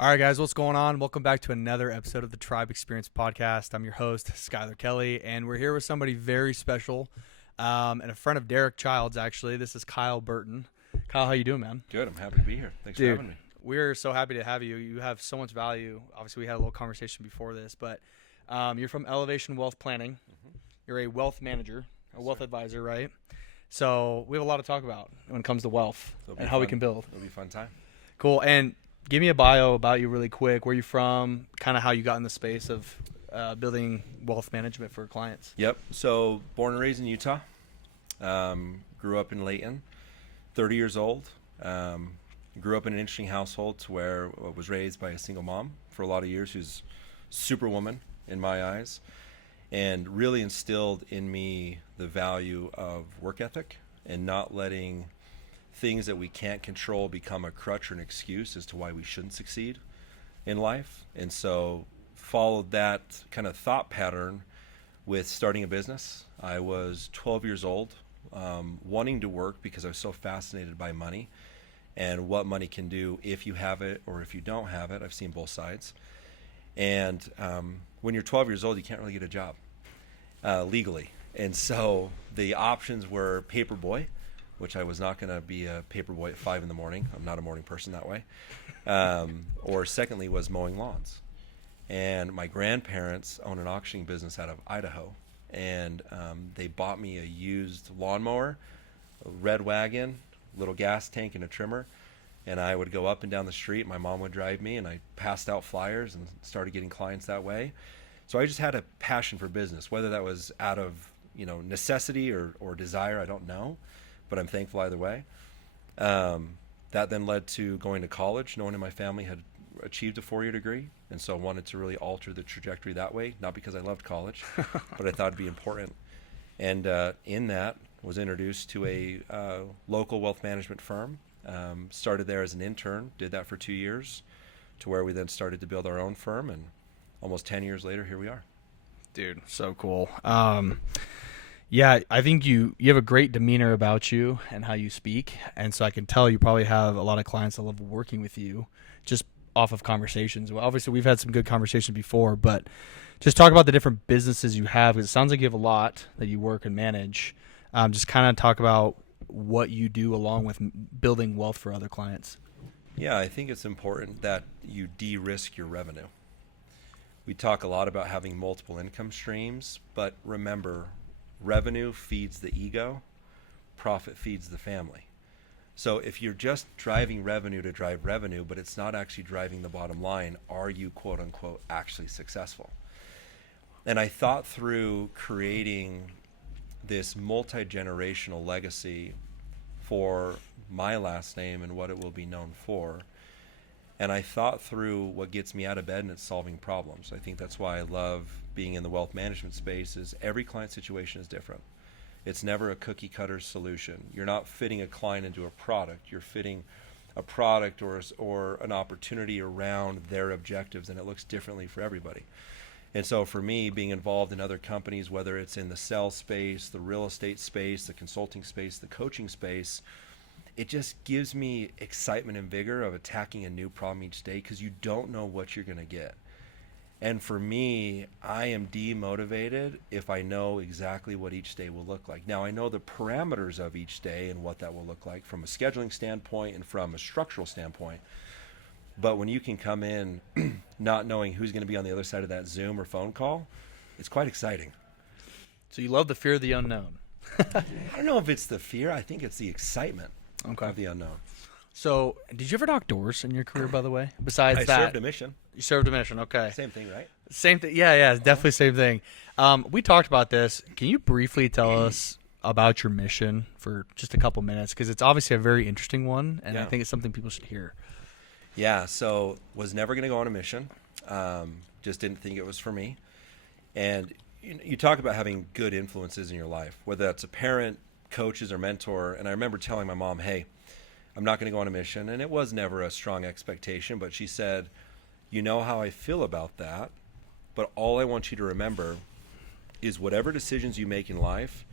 All right, guys, what's going on? Welcome back to another episode of the Tribe Experience Podcast. I'm your host, Skylar Kelly, and we're here with somebody very special and a friend of Derek Child's, actually. This is Kyle Burton. Kyle, how you doing, man? Good. I'm happy to be here. Thanks for having me. We're so happy to have you. You have so much value. Obviously, we had a little conversation before this, but you're from Elevation Wealth Planning. Mm-hmm. You're a wealth manager, a wealth advisor, right? So we have a lot to talk about when it comes to wealth and how we can build. It'll be a fun time. Cool. And give me a bio about you really quick. Where you from, kind of how you got in the space of building wealth management for clients. Yep. So born and raised in Utah. Grew up in Layton, 30 years old. Grew up in an interesting household to where I was raised by a single mom for a lot of years who's superwoman in my eyes, and really instilled in me the value of work ethic and not letting things that we can't control become a crutch or an excuse as to why we shouldn't succeed in life. And so followed that kind of thought pattern with starting a business. I was 12 years old, wanting to work because I was so fascinated by money and what money can do if you have it or if you don't have it. I've seen both sides. And when you're 12 years old, you can't really get a job legally. And so the options were paperboy, which I was not going to be a paperboy at 5 in the morning. I'm not a morning person that way. Or secondly was mowing lawns. And my grandparents own an auctioning business out of Idaho. And they bought me a used lawnmower, a red wagon, little gas tank, and a trimmer. And I would go up and down the street. My mom would drive me, and I passed out flyers and started getting clients that way. So I just had a passion for business, whether that was out of necessity or desire, I don't know. But I'm thankful either way. That then led to going to college. No one in my family had achieved a 4-year degree, and so I wanted to really alter the trajectory that way, not because I loved college, but I thought it'd be important. And in that, was introduced to a local wealth management firm. Started there as an intern, did that for 2 years, to where we then started to build our own firm, and almost 10 years later, here we are. Dude, so cool. Yeah, I think you have a great demeanor about you and how you speak. And so I can tell you probably have a lot of clients that love working with you just off of conversations. Well, obviously, we've had some good conversations before, but just talk about the different businesses you have. Because it sounds like you have a lot that you work and manage. Just kind of talk about what you do along with building wealth for other clients. Yeah, I think it's important that you de-risk your revenue. We talk a lot about having multiple income streams, but remember, revenue feeds the ego, profit feeds the family. So if you're just driving revenue to drive revenue, but it's not actually driving the bottom line, are you, quote unquote, actually successful? And I thought through creating this multi-generational legacy for my last name and what it will be known for. And I thought through what gets me out of bed, and it's solving problems. I think that's why I love being in the wealth management space, is every client situation is different. It's never a cookie cutter solution. You're not fitting a client into a product. You're fitting a product or an opportunity around their objectives, and it looks differently for everybody. And so for me, being involved in other companies, whether it's in the sales space, the real estate space, the consulting space, the coaching space, it just gives me excitement and vigor of attacking a new problem each day, because you don't know what you're going to get. And for me, I am demotivated if I know exactly what each day will look like. Now, I know the parameters of each day and what that will look like from a scheduling standpoint and from a structural standpoint. But when you can come in not knowing who's going to be on the other side of that Zoom or phone call, it's quite exciting. So you love the fear of the unknown. I don't know if it's the fear. I think it's the excitement of the unknown. So did you ever knock doors in your career, by the way? Besides that? I served a mission. You served a mission, okay. Same thing, right? Same thing. Yeah, definitely same thing. We talked about this. Can you briefly tell us about your mission for just a couple minutes? Because it's obviously a very interesting one, and I think it's something people should hear. Yeah, so was never going to go on a mission. Just didn't think it was for me. And you talk about having good influences in your life, whether that's a parent, coaches, or mentor. And I remember telling my mom, hey, I'm not going to go on a mission. And it was never a strong expectation, but she said, you know how I feel about that, but all I want you to remember is whatever decisions you make in life,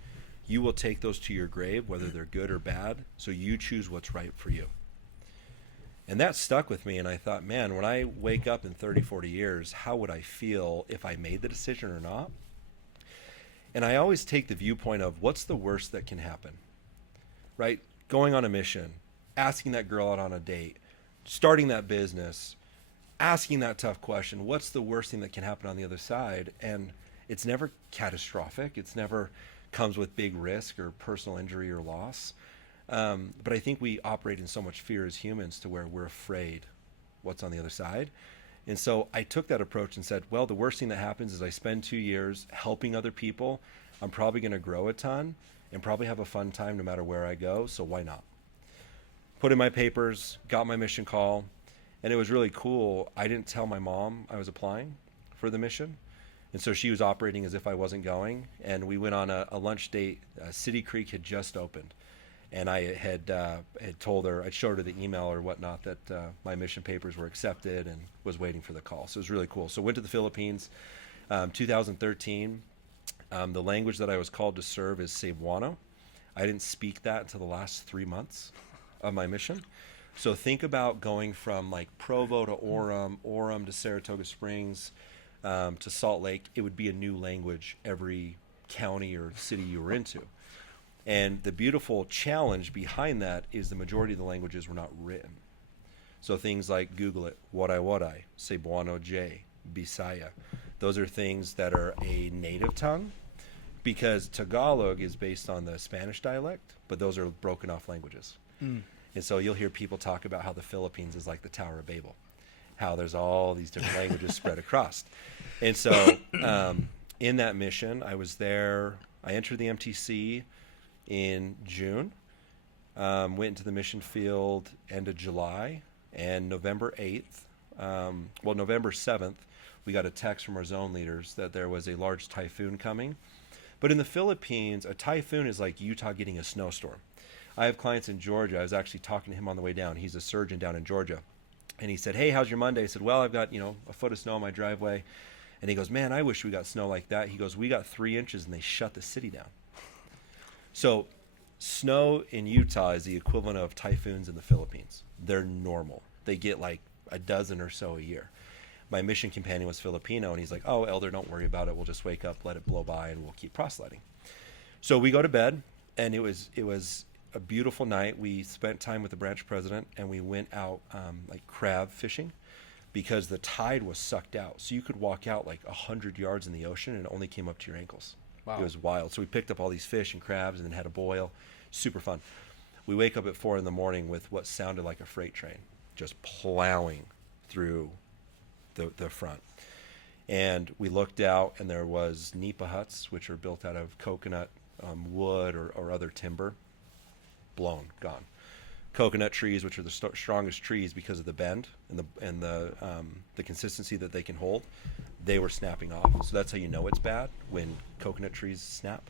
you will take those to your grave, whether they're good or bad. So you choose what's right for you. And that stuck with me. And I thought, man, when I wake up in 30, 40 years, how would I feel if I made the decision or not? And I always take the viewpoint of what's the worst that can happen, right? Going on a mission, asking that girl out on a date, starting that business, asking that tough question, what's the worst thing that can happen on the other side? And it's never catastrophic. It's never comes with big risk or personal injury or loss. But I think we operate in so much fear as humans to where we're afraid what's on the other side. And so I took that approach and said, well, the worst thing that happens is I spend 2 years helping other people. I'm probably going to grow a ton and probably have a fun time no matter where I go. So why not? Put in my papers, got my mission call, and it was really cool. I didn't tell my mom I was applying for the mission. And so she was operating as if I wasn't going. And we went on a lunch date. City Creek had just opened. And I had told her, I'd showed her the email or whatnot that my mission papers were accepted and was waiting for the call. So it was really cool. So went to the Philippines, 2013. The language that I was called to serve is Cebuano. I didn't speak that until the last 3 months of my mission. So think about going from like Provo to Orem to Saratoga Springs to Salt Lake. It would be a new language every county or city you were into. And the beautiful challenge behind that is the majority of the languages were not written. So things like Google it, Waray, Cebuano J, Bisaya. Those are things that are a native tongue because Tagalog is based on the Spanish dialect, but those are broken off languages. And so you'll hear people talk about how the Philippines is like the Tower of Babel, how there's all these different languages spread across. And so in that mission, I was there, I entered the MTC in June, went into the mission field end of July, and November 7th, we got a text from our zone leaders that there was a large typhoon coming. But in the Philippines, a typhoon is like Utah getting a snowstorm. I have clients in Georgia. I was actually talking to him on the way down. He's a surgeon down in Georgia. And he said, hey, how's your Monday? I said, well, I've got, a foot of snow on my driveway. And he goes, man, I wish we got snow like that. He goes, we got 3 inches and they shut the city down. So snow in Utah is the equivalent of typhoons in the Philippines. They're normal. They get like a dozen or so a year. My mission companion was Filipino, and he's like, oh, Elder, don't worry about it. We'll just wake up, let it blow by, and we'll keep proselyting. So we go to bed, and it was a beautiful night. We spent time with the branch president, and we went out like crab fishing because the tide was sucked out. So you could walk out like 100 yards in the ocean, and it only came up to your ankles. Wow. It was wild. So we picked up all these fish and crabs and then had a boil. Super fun. We wake up at 4 a.m. with what sounded like a freight train just plowing through the front. And we looked out, and there was nipa huts, which are built out of coconut wood or other timber. Blown, gone. Coconut trees, which are the strongest trees because of the bend and the consistency that they can hold, they were snapping off. So that's how you know it's bad, when coconut trees snap.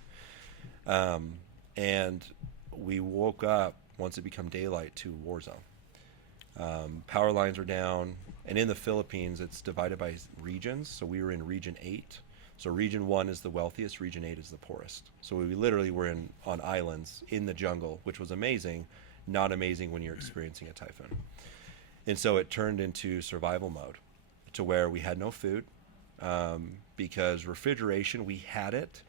And we woke up once it became daylight to war zone. Power lines were down, and in the Philippines it's divided by regions. So we were in region 8. So region 1 is the wealthiest, region 8 is the poorest. So we literally were on islands in the jungle, which was amazing. Not amazing when you're experiencing a typhoon. And so it turned into survival mode to where we had no food because refrigeration, we had it,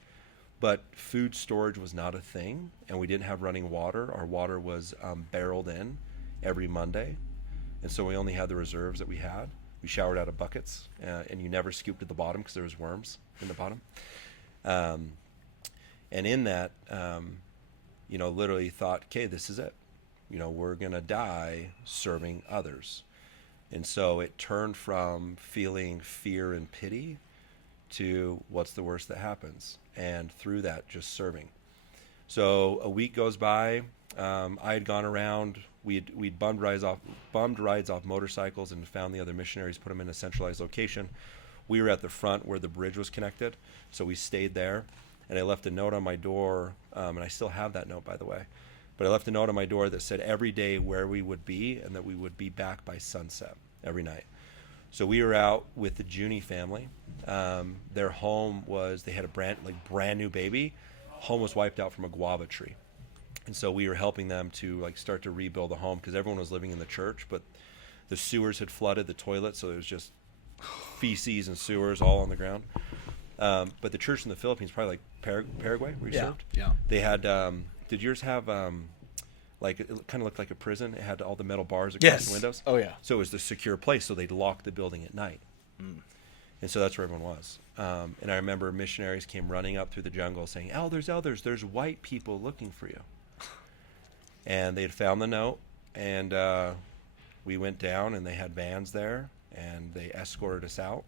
but food storage was not a thing, and we didn't have running water. Our water was barreled in every Monday, and so we only had the reserves that we had. We showered out of buckets, and you never scooped at the bottom because there was worms in the bottom. And in that, literally thought, okay, this is it. We're going to die serving others. And so it turned from feeling fear and pity to what's the worst that happens. And through that, just serving. So a week goes by. I had gone around. We'd bummed rides off motorcycles and found the other missionaries, put them in a centralized location. We were at the front where the bridge was connected. So we stayed there. And I left a note on my door. And I still have that note, by the way. But I left a note on my door that said every day where we would be and that we would be back by sunset every night. So we were out with the Junie family. Their home they had a brand new baby. Home was wiped out from a guava tree. And so we were helping them to start to rebuild the home because everyone was living in the church, but The sewers had flooded the toilet, so it was just feces and sewers all on the ground. But the church in the Philippines, probably like Paraguay, where you served. Yeah. They had. Did yours have like it kind of looked like a prison? It had all the metal bars across the windows. Oh yeah. So it was the secure place. So they'd lock the building at night, and so that's where everyone was. And I remember missionaries came running up through the jungle saying, "Elders, there's white people looking for you." And they'd found the note, and we went down, and they had vans there, and they escorted us out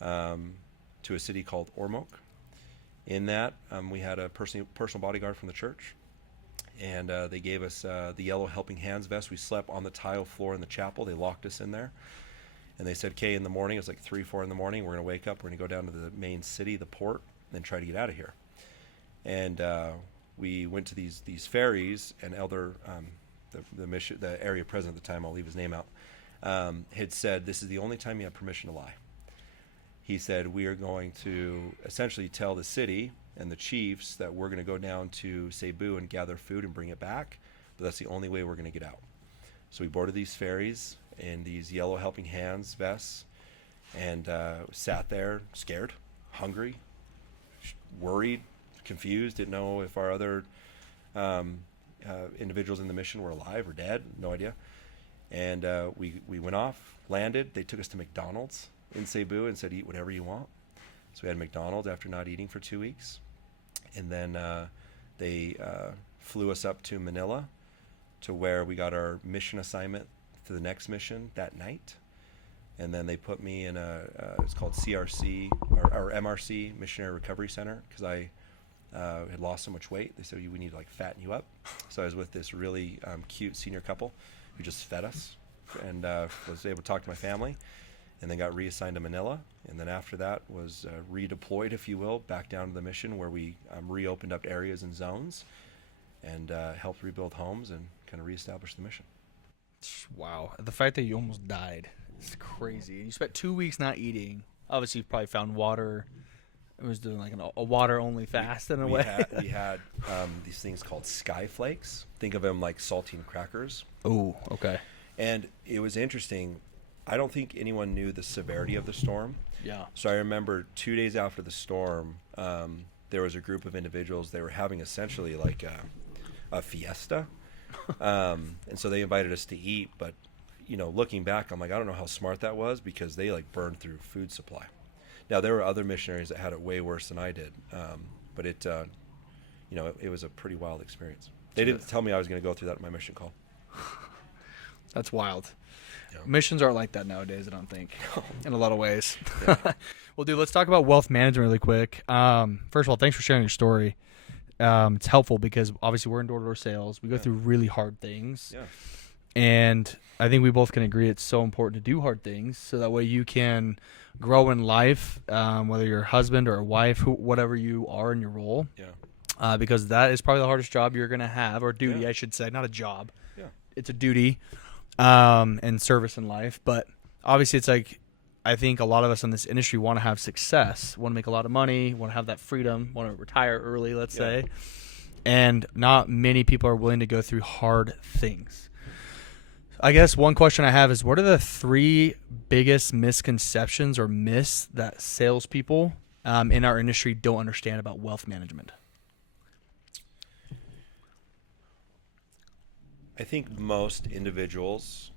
to a city called Ormoc. In that, we had a personal bodyguard from the church, and they gave us the yellow helping hands vest. We slept on the tile floor in the chapel. They locked us in there, and they said, "Okay, in the morning," it was like 3, 4 in the morning, we're going to wake up, we're going to go down to the main city, the port, and then try to get out of here. And we went to these ferries, and Elder, the area president at the time, I'll leave his name out, had said, "This is the only time you have permission to lie." He said, "We are going to essentially tell the city and the chiefs that we're going to go down to Cebu and gather food and bring it back, but that's the only way we're going to get out." So we boarded these ferries in these yellow helping hands vests, and sat there scared, hungry, worried, confused, didn't know if our other individuals in the mission were alive or dead, no idea. And we went off, landed. They took us to McDonald's in Cebu and said, "Eat whatever you want." So we had McDonald's after not eating for 2 weeks. And then they flew us up to Manila, to where we got our mission assignment to the next mission that night. And then they put me in it's called CRC, or MRC, Missionary Recovery Center, because I had lost so much weight. They said, "We need to like fatten you up." So I was with this really cute senior couple who just fed us, and was able to talk to my family, and then got reassigned to Manila. And then after that was redeployed, if you will, back down to the mission, where we reopened up areas and zones, and helped rebuild homes and kind of reestablish the mission. Wow. The fact that you almost died is crazy. You spent 2 weeks not eating. Obviously, you probably found water. It was doing like a water-only fast in a way. We had these things called sky flakes. Think of them like saltine crackers. Oh, okay. And it was interesting. I don't think anyone knew the severity of the storm. Yeah. So I remember 2 days after the storm, there was a group of individuals. They were having essentially like a fiesta. And so they invited us to eat. But, looking back, I'm like, I don't know how smart that was, because they like burned through food supply. Now, there were other missionaries that had it way worse than I did. But it was a pretty wild experience. They didn't tell me I was going to go through that in my mission call. That's wild. Yeah. Missions aren't like that nowadays, I don't think, in a lot of ways. Yeah. Well, dude, let's talk about wealth management really quick. First of all, thanks for sharing your story. It's helpful because obviously we're in door-to-door sales. We go through really hard things. Yeah. And I think we both can agree it's so important to do hard things, so that way you can grow in life, whether you're a husband or a wife, whatever you are in your role. Yeah. Because that is probably the hardest job you're going to have, or duty, I should say, not a job. Yeah. It's a duty and service in life. But obviously it's like, I think a lot of us in this industry want to have success, want to make a lot of money, want to have that freedom, want to retire early, let's say. And not many people are willing to go through hard things. I guess one question I have is, what are the 3 biggest misconceptions or myths that salespeople in our industry don't understand about wealth management? I think most individuals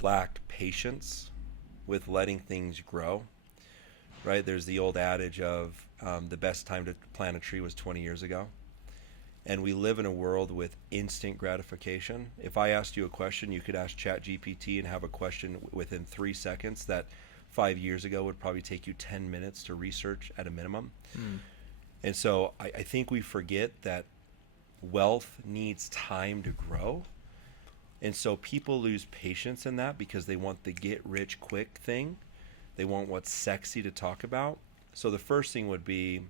lack patience with letting things grow, right? There's the old adage of the best time to plant a tree was 20 years ago. And we live in a world with instant gratification. If I asked you a question, you could ask ChatGPT and have a question within 3 seconds that 5 years ago would probably take you 10 minutes to research at a minimum. And so I think we forget that wealth needs time to grow. And so people lose patience in that because they want the get rich quick thing. They want what's sexy to talk about. So the first thing would be,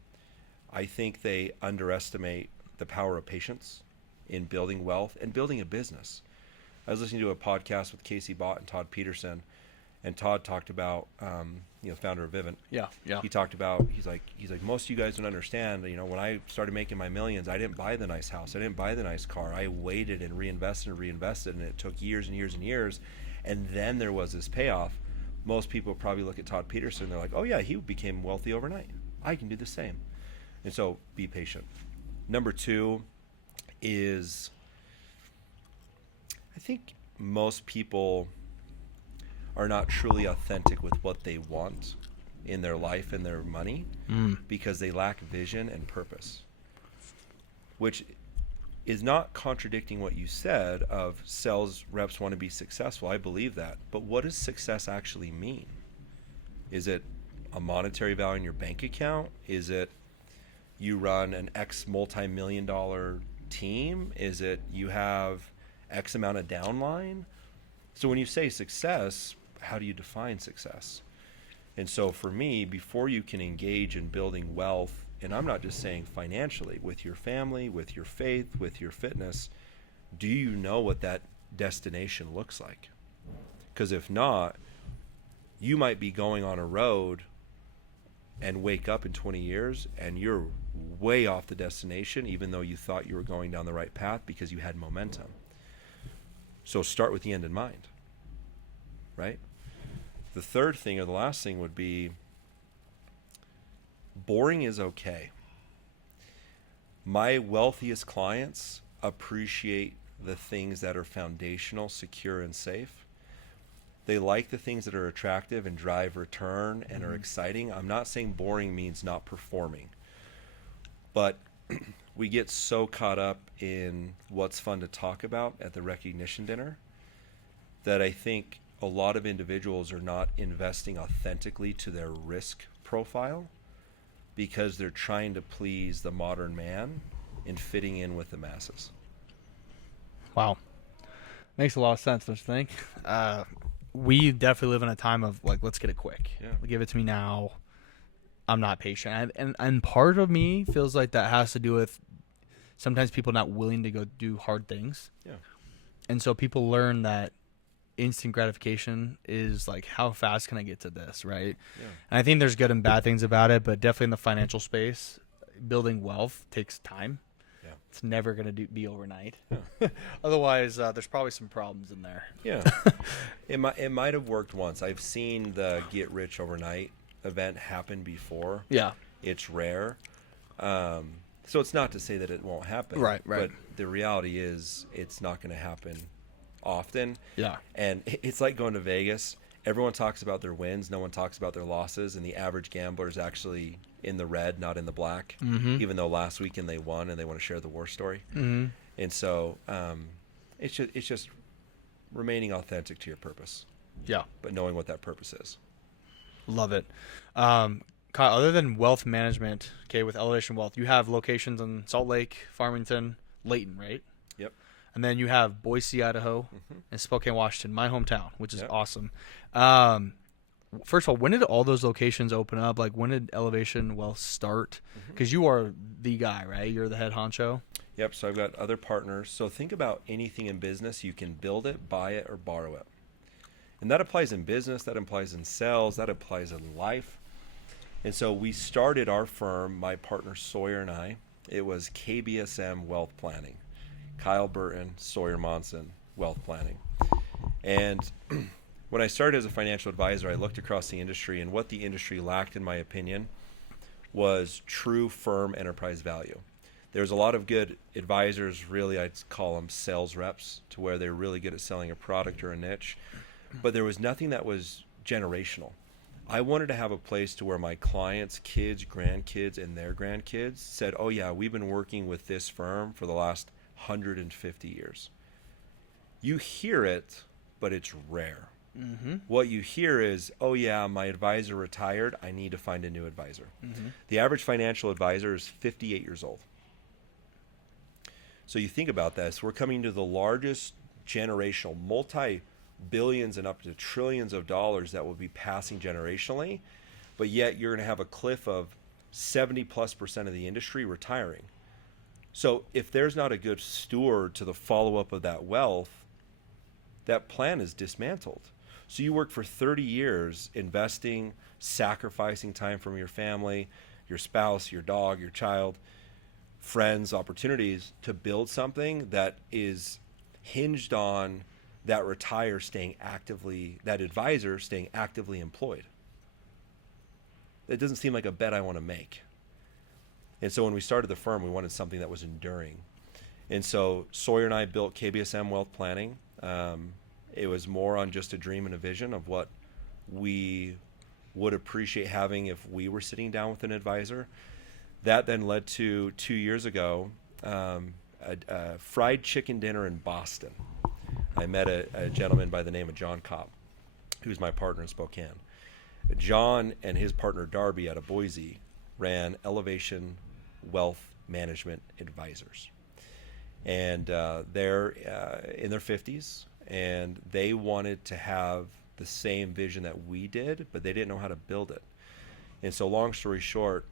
I think they underestimate the power of patience in building wealth and building a business. I was listening to a podcast with Casey Bott and Todd Peterson, and Todd talked about, founder of Vivint. Yeah. He talked about, he's like, most of you guys don't understand, when I started making my millions, I didn't buy the nice house. I didn't buy the nice car. I waited and reinvested, and it took years and years and years. and then there was this payoff, most people probably look at Todd Peterson and they're like, oh yeah, he became wealthy overnight. I can do the same. And so be patient. Number 2 is, I think most people are not truly authentic with what they want in their life and their money because they lack vision and purpose, which is not contradicting what you said of sales reps want to be successful. I believe that. But what does success actually mean? Is it a monetary value in your bank account? Is it you run an X multi-million-dollar team? Is it you have X amount of downline? So when you say success, how do you define success? And so for me, before you can engage in building wealth, and I'm not just saying financially, with your family, with your faith, with your fitness, do you know what that destination looks like? Because if not, you might be going on a road and wake up in 20 years and you're way off the destination, even though you thought you were going down the right path because you had momentum. So start with the end in mind, right? The third thing, or the last thing, would be boring is okay. My wealthiest clients appreciate the things that are foundational, secure, and safe. They like the things that are attractive and drive return and are exciting. I'm not saying boring means not performing, but we get so caught up in what's fun to talk about at the recognition dinner that I think a lot of individuals are not investing authentically to their risk profile because they're trying to please the modern man in fitting in with the masses. Wow. Makes a lot of sense, don't you think? We definitely live in a time of, like, let's get it quick. Yeah. Give it to me now. I'm not patient. And part of me feels like that has to do with sometimes people not willing to go do hard things. Yeah. And so people learn that instant gratification is like, how fast can I get to this, right? Yeah. And I think there's good and bad things about it, but definitely in the financial space, building wealth takes time. Yeah. It's never going to be overnight. Yeah. Otherwise, there's probably some problems in there. Yeah. It might have worked once. I've seen the get rich overnight event happen before. Yeah. It's rare. So it's not to say that it won't happen. Right. But the reality is it's not going to happen often. Yeah. And it's like going to Vegas. Everyone talks about their wins. No one talks about their losses. And the average gambler is actually in the red, not in the black, even though last weekend they won and they want to share the war story. Mm-hmm. And so it's just remaining authentic to your purpose. Yeah. But knowing what that purpose is. Love it. Kyle, other than wealth management, okay, with Elevation Wealth, you have locations in Salt Lake, Farmington, Layton, right? Yep. And then you have Boise, Idaho, and Spokane, Washington, my hometown, which is awesome. First of all, when did all those locations open up? Like, when did Elevation Wealth start? Because you are the guy, right? You're the head honcho. Yep. So I've got other partners. So think about anything in business. You can build it, buy it, or borrow it. And that applies in business. That applies in sales. That applies in life. And so we started our firm, my partner Sawyer and I. It was KBSM Wealth Planning. Kyle Burton, Sawyer Monson, Wealth Planning. And when I started as a financial advisor, I looked across the industry, and what the industry lacked, in my opinion, was true firm enterprise value. There's a lot of good advisors, really I'd call them sales reps, to where they're really good at selling a product or a niche, but there was nothing that was generational. I wanted to have a place to where my clients, kids, grandkids, and their grandkids said, oh yeah, we've been working with this firm for the last 150 years. You hear it, but it's rare. What you hear is, oh yeah, my advisor retired, I need to find a new advisor. The average financial advisor is 58 years old. So you think about this, we're coming to the largest generational, multi-billions and up to trillions of dollars that will be passing generationally, but yet you're going to have a cliff of 70+% of the industry retiring. So if there's not a good steward to the follow-up of that wealth, that plan is dismantled. So you work for 30 years investing, sacrificing time from your family, your spouse, your dog, your child, friends, opportunities to build something that is hinged on that advisor staying actively employed. It doesn't seem like a bet I want to make. And so when we started the firm, we wanted something that was enduring. And so Sawyer and I built KBSM Wealth Planning. It was more on just a dream and a vision of what we would appreciate having if we were sitting down with an advisor. That then led to 2 years ago, a fried chicken dinner in Boston. I met a gentleman by the name of John Kopp, who's my partner in Spokane. John and his partner Darby out of Boise ran Elevation Wealth Management Advisors. And they're in their 50s, and they wanted to have the same vision that we did, but they didn't know how to build it. And so long story short,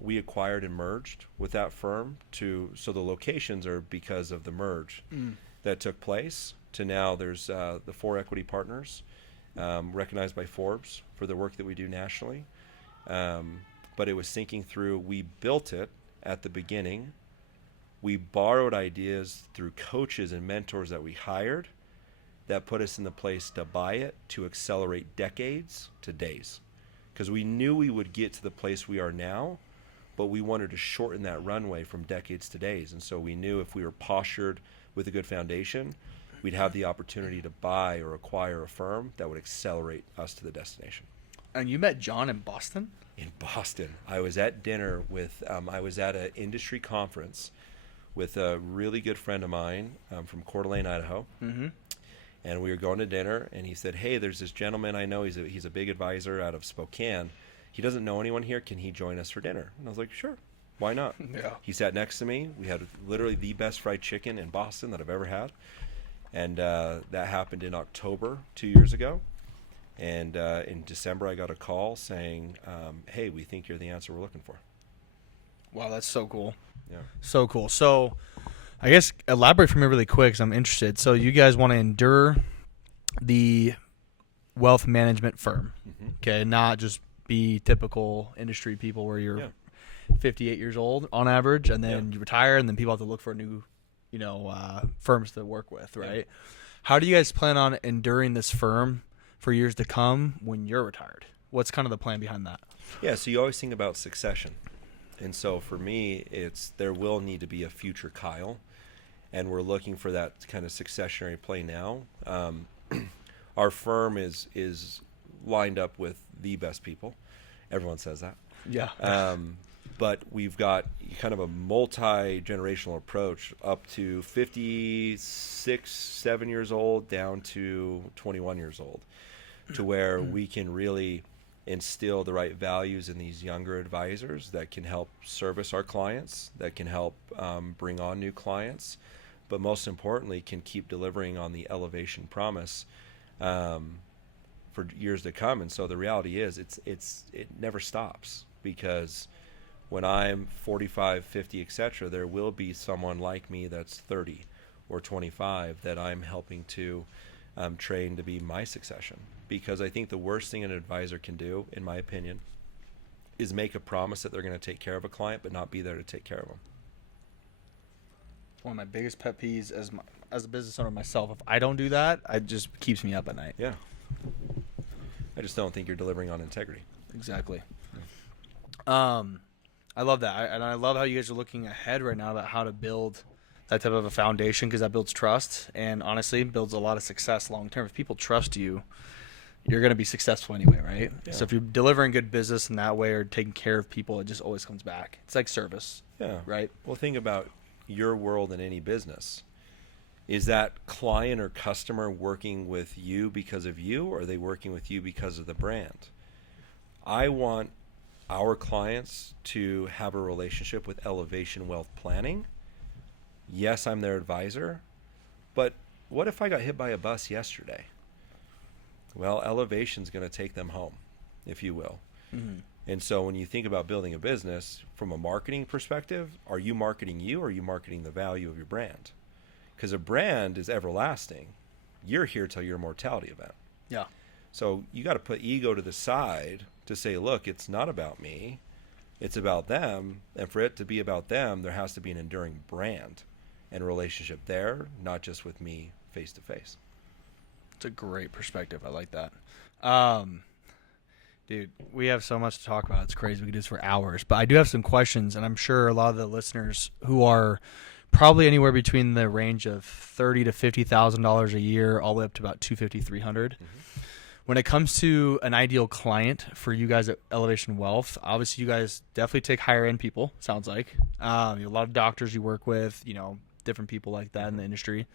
we acquired and merged with that firm so the locations are because of the merge that took place. To now there's the 4 equity partners recognized by Forbes for the work that we do nationally. But it was thinking through, we built it at the beginning. We borrowed ideas through coaches and mentors that we hired that put us in the place to buy it, to accelerate decades to days. Because we knew we would get to the place we are now, but we wanted to shorten that runway from decades to days. And so we knew if we were postured with a good foundation, we'd have the opportunity to buy or acquire a firm that would accelerate us to the destination. And you met John in Boston? In Boston. I was at dinner with, I was at an industry conference with a really good friend of mine from Coeur d'Alene, Idaho. Mm-hmm. And we were going to dinner, and he said, hey, there's this gentleman I know. He's a big advisor out of Spokane. He doesn't know anyone here. Can he join us for dinner? And I was like, sure. Why not? Yeah. He sat next to me. We had literally the best fried chicken in Boston that I've ever had. And that happened in October 2 years ago. And in December, I got a call saying, hey, we think you're the answer we're looking for. Wow, that's so cool. Yeah. So cool. So I guess elaborate for me really quick because I'm interested. So you guys want to endure the wealth management firm, okay? Not just be typical industry people where you're 58 years old on average, and then you retire, and then people have to look for new, firms to work with, right? Yeah. How do you guys plan on enduring this firm for years to come when you're retired? What's kind of the plan behind that? Yeah, so you always think about succession. And so for me, there will need to be a future Kyle, and we're looking for that kind of successionary play now. Our firm is lined up with the best people. Everyone says that. Yeah. But we've got kind of a multi-generational approach up to 56, 7 years old down to 21 years old, to where we can really instill the right values in these younger advisors that can help service our clients, that can help bring on new clients, but most importantly can keep delivering on the elevation promise for years to come. And so the reality is it never stops, because when I'm 45, 50, etc., there will be someone like me that's 30 or 25 that I'm helping to train to be my succession. Because I think the worst thing an advisor can do, in my opinion, is make a promise that they're going to take care of a client but not be there to take care of them. One of my biggest pet peeves as a business owner myself, if I don't do that, it just keeps me up at night. Yeah. I just don't think you're delivering on integrity. Exactly. I love that. And I love how you guys are looking ahead right now about how to build that type of a foundation, because that builds trust and honestly builds a lot of success long term. If people trust you, you're going to be successful anyway, right? Yeah. So if you're delivering good business in that way or taking care of people, it just always comes back. It's like service. Yeah. Right? Well, think about your world in any business. Is that client or customer working with you because of you, or are they working with you because of the brand? I want our clients to have a relationship with Elevation Wealth Planning. Yes, I'm their advisor, but what if I got hit by a bus yesterday? Well, Elevation's going to take them home, if you will. Mm-hmm. And so when you think about building a business from a marketing perspective, are you marketing you, or are you marketing the value of your brand? Because a brand is everlasting. You're here till your mortality event. Yeah. So you got to put ego to the side to say, look, it's not about me, it's about them. And for it to be about them, there has to be an enduring brand and relationship there, not just with me face to face. It's a great perspective. I like that. Um, Dude, we have so much to talk about. It's crazy. We could do this for hours. But I do have some questions, and I'm sure a lot of the listeners who are probably anywhere between the range of $30,000 to $50,000 a year, all the way up to about $250,000, $300,000. When it comes to an ideal client for you guys at Elevation Wealth, obviously you guys definitely take higher end people. Sounds like you have a lot of doctors you work with, different people like that in the industry.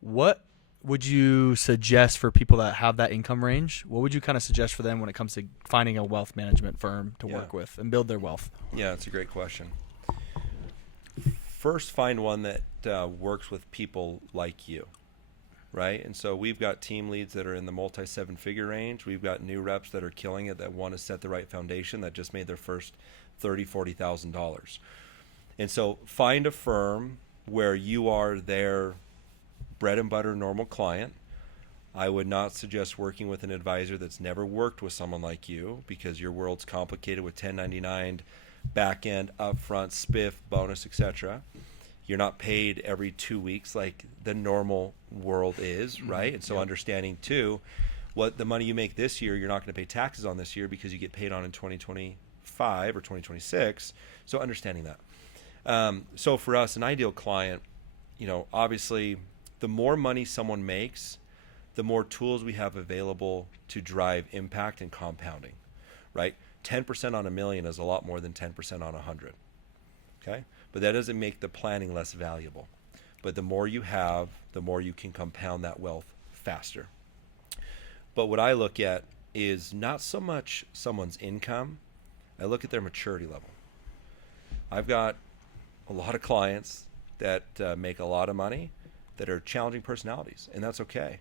What would you suggest for people that have that income range? What would you kind of suggest for them when it comes to finding a wealth management firm to work with and build their wealth? Yeah, it's a great question. First, find one that works with people like you, right? And so we've got team leads that are in the multi-seven-figure range. We've got new reps that are killing it, that want to set the right foundation, that just made their first $30,000, $40,000. And so find a firm where you are their bread and butter normal client. I would not suggest working with an advisor that's never worked with someone like you, because your world's complicated with 1099, back end, upfront, spiff, bonus, etc. You're not paid every 2 weeks like the normal world is, right? And so understanding too, what the money you make this year, you're not going to pay taxes on this year because you get paid on in 2025 or 2026. So understanding that. So for us, an ideal client, obviously the more money someone makes, the more tools we have available to drive impact and compounding, right? 10% on $1 million is a lot more than 10% on 100. Okay? But that doesn't make the planning less valuable. But the more you have, the more you can compound that wealth faster. But what I look at is not so much someone's income. I look at their maturity level. I've got a lot of clients that make a lot of money that are challenging personalities, and that's okay.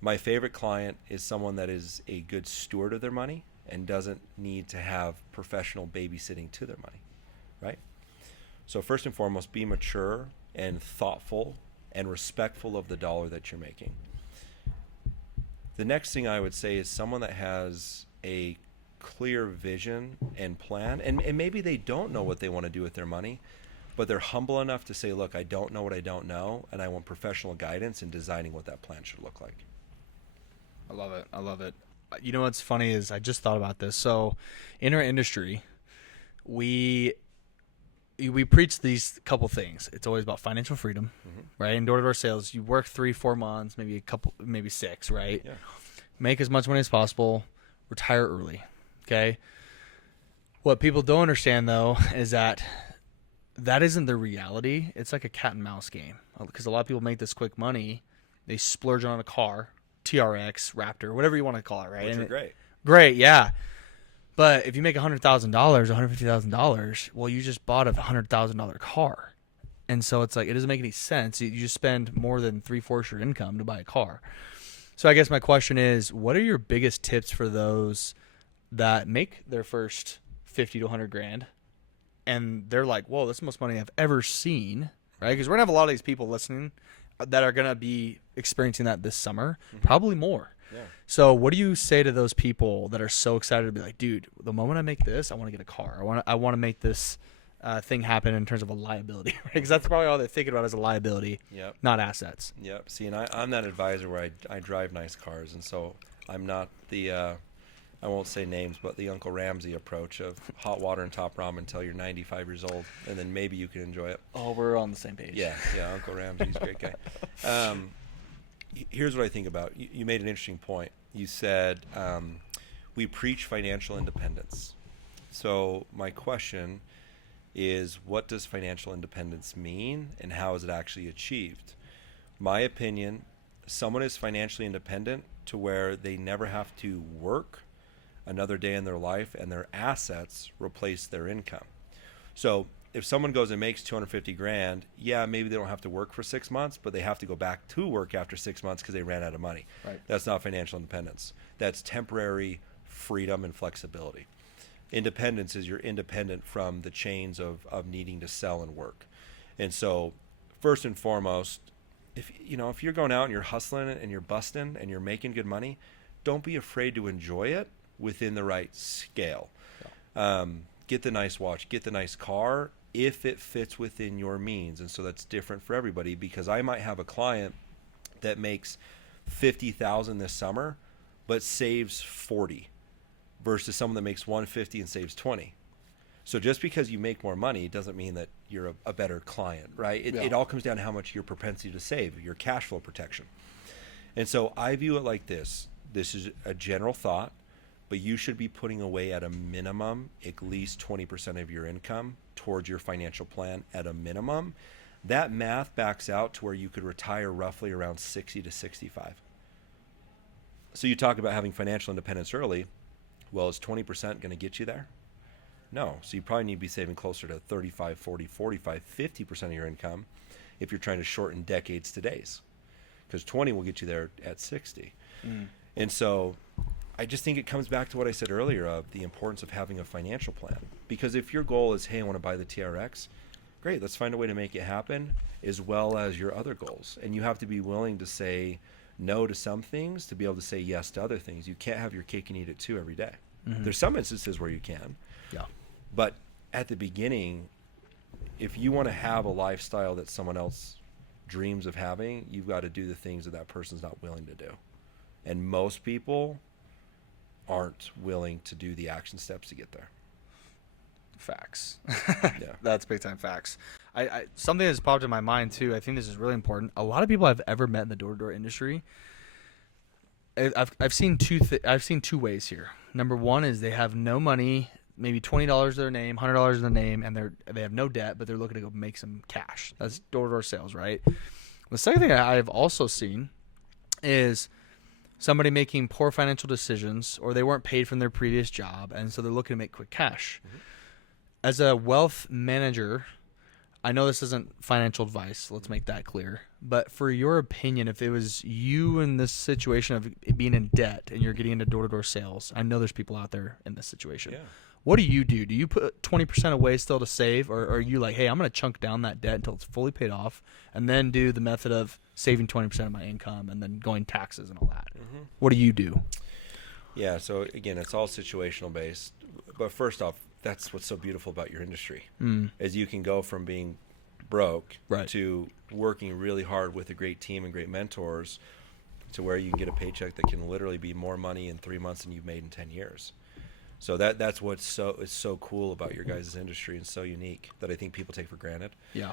My favorite client is someone that is a good steward of their money and doesn't need to have professional babysitting to their money, right? So first and foremost, be mature and thoughtful and respectful of the dollar that you're making. The next thing I would say is someone that has a clear vision and plan, and maybe they don't know what they want to do with their money, but they're humble enough to say, look, I don't know what I don't know, and I want professional guidance in designing what that plan should look like. I love it. I love it. You know what's funny is I just thought about this. So in our industry, we preach these couple things. It's always about financial freedom, right? In door-to-door sales, you work 3-4 months, maybe 6, right? Yeah. Make as much money as possible, retire early, okay? What people don't understand, though, is that isn't the reality. It's like a cat and mouse game, because a lot of people make this quick money. They splurge on a car, TRX, Raptor, whatever you want to call it, right? Which are great. Great, yeah. But if you make $100,000, $150,000, well, you just bought a $100,000 car. And so it's like, it doesn't make any sense. You just spend more than 3/4 your income to buy a car. So I guess my question is, what are your biggest tips for those that make their first 50 to 100 grand? And they're like, whoa, that's the most money I've ever seen, right? Because we're going to have a lot of these people listening that are going to be experiencing that this summer, probably more. Yeah. So what do you say to those people that are so excited to be like, dude, the moment I make this, I want to get a car. I want to make this thing happen in terms of a liability, right? Because that's probably all they're thinking about is a liability, not assets. Yep. See, and I'm that advisor where I drive nice cars, and so I'm not the I won't say names, but the Uncle Ramsey approach of hot water and top ramen until you're 95 years old, and then maybe you can enjoy it. Oh, we're on the same page. Yeah, Uncle Ramsey's a great guy. Here's what I think about. You made an interesting point. You said we preach financial independence. So my question is, what does financial independence mean, and how is it actually achieved? My opinion, someone is financially independent to where they never have to work another day in their life, and their assets replace their income. So if someone goes and makes 250 grand, maybe they don't have to work for 6 months, but they have to go back to work after 6 months because they ran out of money. Right. That's not financial independence. That's temporary freedom and flexibility. Independence is you're independent from the chains of needing to sell and work. And so first and foremost, if you're going out and you're hustling and you're busting and you're making good money, don't be afraid to enjoy it within the right scale. Get the nice watch, get the nice car, if it fits within your means. And so that's different for everybody, because I might have a client that makes $50,000 this summer, but saves 40, versus someone that makes 150 and saves 20. So just because you make more money doesn't mean that you're a better client, right? It all comes down to how much your propensity to save, your cash flow protection. And so I view it like this. This is a general thought, but you should be putting away at a minimum at least 20% of your income towards your financial plan at a minimum. That math backs out to where you could retire roughly around 60 to 65. So you talk about having financial independence early. Well, is 20% going to get you there? No. So you probably need to be saving closer to 35, 40, 45, 50% of your income if you're trying to shorten decades to days, because 20 will get you there at 60. And so I just think it comes back to what I said earlier of the importance of having a financial plan. Because if your goal is, hey, I want to buy the TRX, great, let's find a way to make it happen, as well as your other goals. And you have to be willing to say no to some things to be able to say yes to other things. You can't have your cake and eat it too every day. There's some instances where you can. Yeah. But at the beginning, if you want to have a lifestyle that someone else dreams of having, you've got to do the things that person's not willing to do. And most people aren't willing to do the action steps to get there. Facts. Yeah. That's big time facts. I something that's popped in my mind too. I think this is really important. A lot of people I've ever met in the door-to-door industry, I've seen two ways here. Number one is they have no money, maybe $20 to their name, $100 to their name, and they have no debt, but they're looking to go make some cash. That's door-to-door sales, right? The second thing I've also seen is somebody making poor financial decisions, or they weren't paid from their previous job, and so they're looking to make quick cash. As a wealth manager, I know this isn't financial advice, let's make that clear, but for your opinion, if it was you in this situation of being in debt and you're getting into door-to-door sales, I know there's people out there in this situation. Yeah. What do you do? Do you put 20% away still to save, or are you like, hey, I'm going to chunk down that debt until it's fully paid off, and then do the method of saving 20% of my income and then going taxes and all that? What do you do? Yeah, so again, it's all situational based. But first off, that's what's so beautiful about your industry, is you can go from being broke to working really hard with a great team and great mentors to where you can get a paycheck that can literally be more money in 3 months than you've made in 10 years. So that's what's so cool about your guys' industry and so unique that I think people take for granted. Yeah.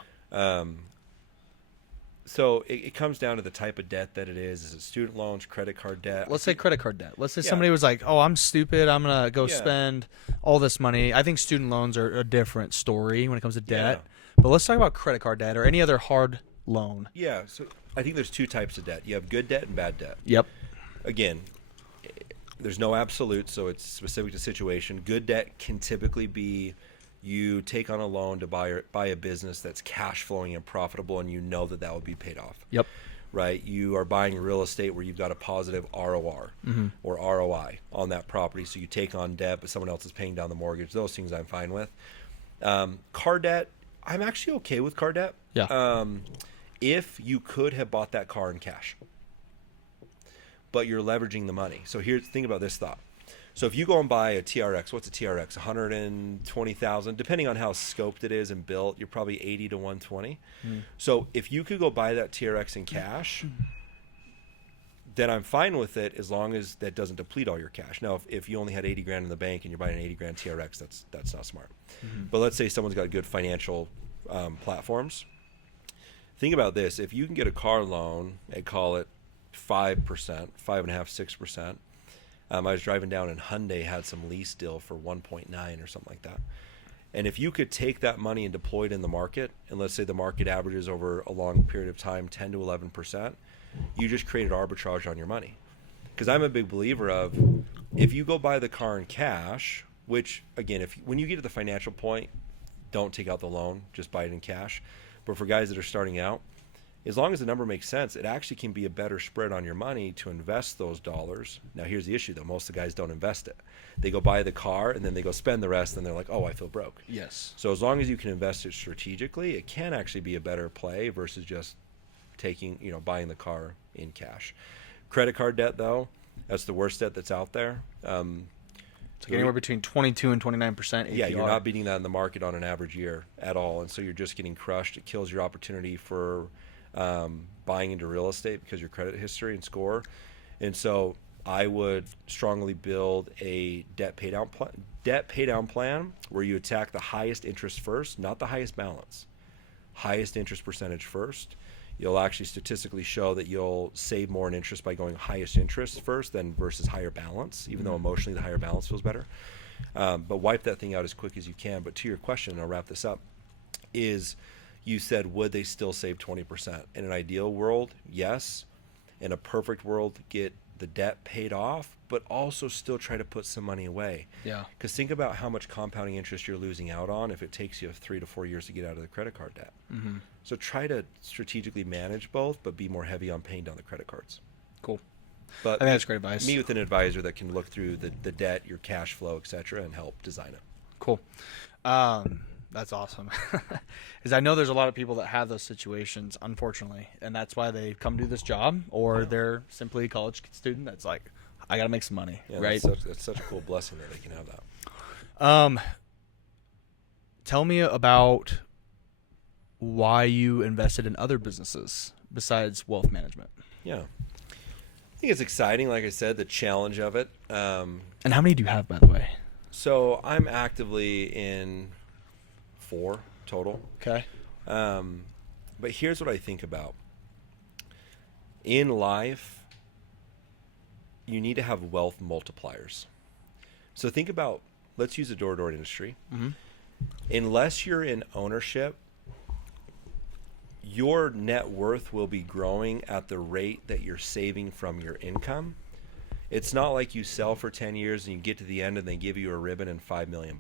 So it comes down to the type of debt that it is. Is it student loans, credit card debt? Let's say credit card debt. Let's say somebody was like, oh, I'm stupid, I'm going to go spend all this money. I think student loans are a different story when it comes to debt. But let's talk about credit card debt or any other hard loan. Yeah, so I think there's two types of debt. You have good debt and bad debt. Yep. Again, there's no absolute, so it's specific to situation. Good debt can typically be you take on a loan to buy a business that's cash flowing and profitable, and you know that will be paid off. Yep. Right? You are buying real estate where you've got a positive ROR or ROI on that property, so you take on debt, but someone else is paying down the mortgage. Those things I'm fine with. Car debt, I'm actually okay with car debt. Yeah. If you could have bought that car in cash, but you're leveraging the money. So think about this thought. So if you go and buy a TRX, what's a TRX? 120,000, depending on how scoped it is and built, you're probably 80 to 120. So if you could go buy that TRX in cash, then I'm fine with it as long as that doesn't deplete all your cash. Now, if you only had 80 grand in the bank and you're buying an 80 grand TRX, that's not smart. But let's say someone's got good financial platforms. Think about this. If you can get a car loan and call it 5%, 5.5%, 6%. I was driving down and Hyundai had some lease deal for 1.9 or something like that. And if you could take that money and deploy it in the market, and let's say the market averages over a long period of time 10 to 11%, you just created arbitrage on your money. Because I'm a big believer of, if you go buy the car in cash, which again, when you get to the financial point, don't take out the loan, just buy it in cash. But for guys that are starting out, as long as the number makes sense, it actually can be a better spread on your money to invest those dollars. Now, here's the issue, though. Most of the guys don't invest it. They go buy the car, and then they go spend the rest, and they're like, oh, I feel broke. Yes. So as long as you can invest it strategically, it can actually be a better play versus just buying the car in cash. Credit card debt, though, that's the worst debt that's out there. It's like anywhere between 22 and 29% APR. Yeah, you're not beating that in the market on an average year at all, and so you're just getting crushed. It kills your opportunity for buying into real estate because of your credit history and score. And so I would strongly build a debt pay down plan where you attack the highest interest first, not the highest balance. Highest interest percentage first. You'll actually statistically show that you'll save more in interest by going highest interest first than versus higher balance, even though emotionally the higher balance feels better. But wipe that thing out as quick as you can. But to your question, and I'll wrap this up, is you said, would they still save 20%? In an ideal world, yes. In a perfect world, get the debt paid off, but also still try to put some money away. Yeah. Because think about how much compounding interest you're losing out on if it takes you 3 to 4 years to get out of the credit card debt. Mm-hmm. So try to strategically manage both, but be more heavy on paying down the credit cards. Cool. But I think that's great advice. Meet with an advisor that can look through the debt, your cash flow, et cetera, and help design it. Cool. That's awesome. Because I know there's a lot of people that have those situations, unfortunately, and that's why they come do this job, or they're simply a college student that's like, I got to make some money, right? That's such a cool blessing that they can have that. Tell me about why you invested in other businesses besides wealth management. Yeah. I think it's exciting, like I said, the challenge of it. And how many do you have, by the way? So I'm actively in 4 total. Okay. But here's what I think about. In life, you need to have wealth multipliers. So think about, let's use the door-to-door industry. Mm-hmm. Unless you're in ownership, your net worth will be growing at the rate that you're saving from your income. It's not like you sell for 10 years and you get to the end and they give you a ribbon and $5 million.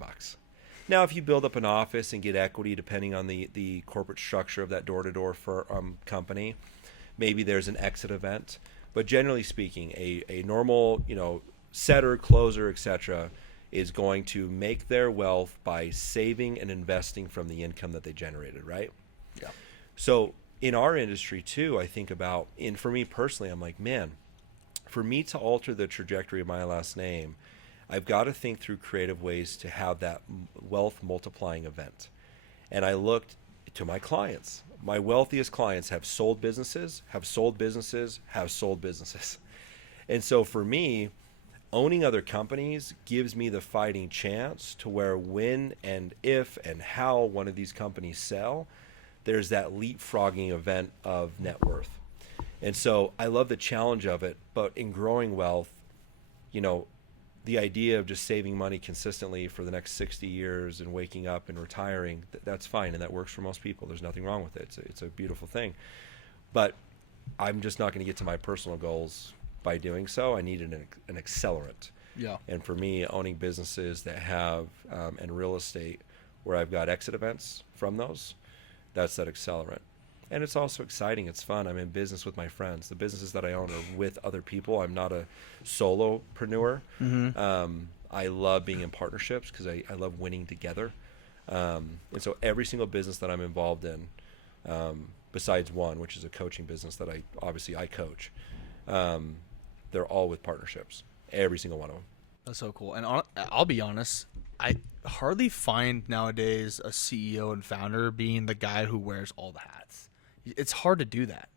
Now, if you build up an office and get equity, depending on the corporate structure of that door-to-door company, maybe there's an exit event. But generally speaking, a normal, setter, closer, etc., is going to make their wealth by saving and investing from the income that they generated, right? Yeah. So in our industry too, I think about, and for me personally, I'm like, man, for me to alter the trajectory of my last name, I've got to think through creative ways to have that wealth multiplying event. And I looked to my clients. My wealthiest clients have sold businesses, have sold businesses, have sold businesses. And so for me, owning other companies gives me the fighting chance to where when and if and how one of these companies sell, there's that leapfrogging event of net worth. And so I love the challenge of it, but in growing wealth, the idea of just saving money consistently for the next 60 years and waking up and retiring, that's fine. And that works for most people. There's nothing wrong with it. It's a beautiful thing. But I'm just not going to get to my personal goals by doing so. I needed an accelerant. Yeah. And for me, owning businesses that have, and real estate where I've got exit events from those, that's that accelerant. And it's also exciting. It's fun. I'm in business with my friends. The businesses that I own are with other people. I'm not a solopreneur. Mm-hmm. I love being in partnerships because I love winning together. And so every single business that I'm involved in, besides one, which is a coaching business that I coach, they're all with partnerships. Every single one of them. That's so cool. And I'll be honest, I hardly find nowadays a CEO and founder being the guy who wears all the hats. It's hard to do that.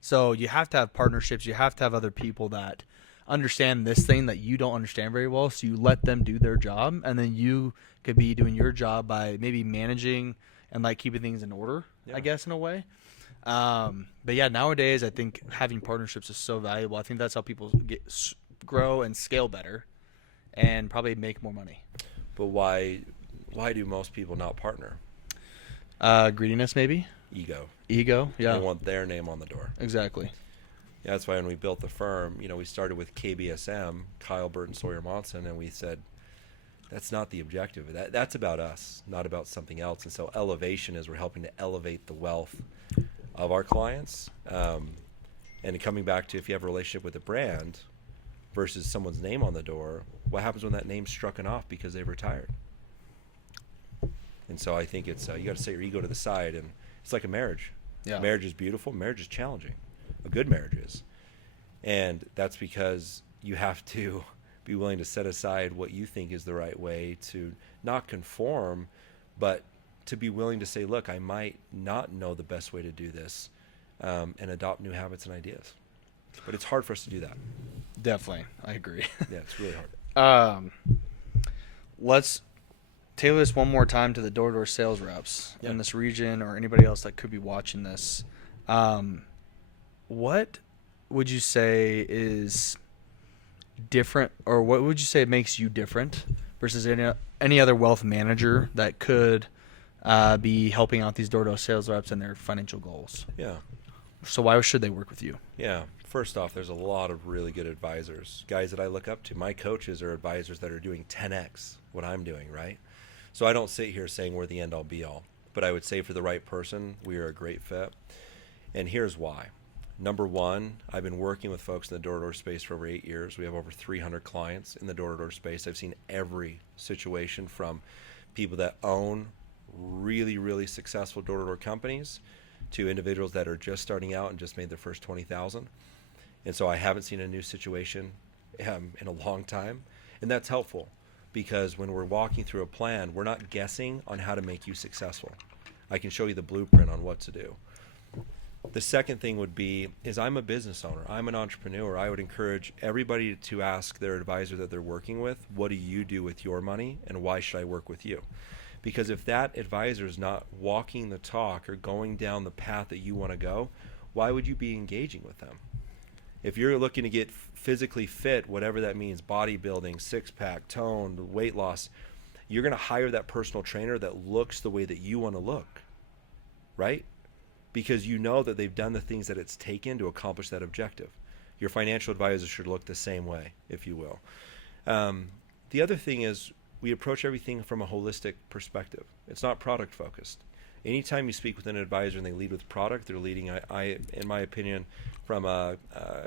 So you have to have partnerships. You have to have other people that understand this thing that you don't understand very well. So you let them do their job, and then you could be doing your job by maybe managing and like keeping things in order, I guess, in a way. But yeah, nowadays I think having partnerships is so valuable. I think that's how people grow and scale better and probably make more money. But why do most people not partner? Greediness, maybe. Ego. Yeah. They want their name on the door. Exactly. Yeah, that's why when we built the firm, we started with KBSM, Kyle Burton, Sawyer Monson, and we said, that's not the objective. That's about us, not about something else. And so elevation is we're helping to elevate the wealth of our clients. And coming back to if you have a relationship with a brand versus someone's name on the door, what happens when that name's strucken off because they've retired? And so I think it's you got to set your ego to the side, and it's like a marriage. Yeah. Marriage is beautiful. Marriage is challenging. A good marriage is. And that's because you have to be willing to set aside what you think is the right way to not conform, but to be willing to say, look, I might not know the best way to do this. and adopt new habits and ideas. But it's hard for us to do that. Definitely. I agree. Yeah, it's really hard. Let's tailor this one more time to the door-to-door sales reps Yeah. in this region or anybody else that could be watching this. What would you say is different, or what would you say makes you different versus any other wealth manager that could be helping out these door-to-door sales reps and their financial goals? Yeah. So why should they work with you? Yeah. First off, there's a lot of really good advisors, guys that I look up to. My coaches are advisors that are doing 10x what I'm doing, right? So I don't sit here saying we're the end-all be-all, but I would say for the right person, we are a great fit. And here's why. Number one, I've been working with folks in the door-to-door space for over 8 years. We have over 300 clients in the door-to-door space. I've seen every situation from people that own really, really successful door-to-door companies to individuals that are just starting out and just made their first 20,000. And so I haven't seen a new situation in a long time. And that's helpful because when we're walking through a plan, we're not guessing on how to make you successful. I can show you the blueprint on what to do. The second thing would be, is I'm a business owner. I'm an entrepreneur. I would encourage everybody to ask their advisor that they're working with, what do you do with your money and why should I work with you? Because if that advisor is not walking the talk or going down the path that you want to go, why would you be engaging with them? If you're looking to get physically fit, whatever that means, bodybuilding, six-pack, tone, weight loss, you're going to hire that personal trainer that looks the way that you want to look, right? Because you know that they've done the things that it's taken to accomplish that objective. Your financial advisor should look the same way, if you will. The other thing is we approach everything from a holistic perspective. It's not product focused. Anytime you speak with an advisor and they lead with product, they're leading, in my opinion, from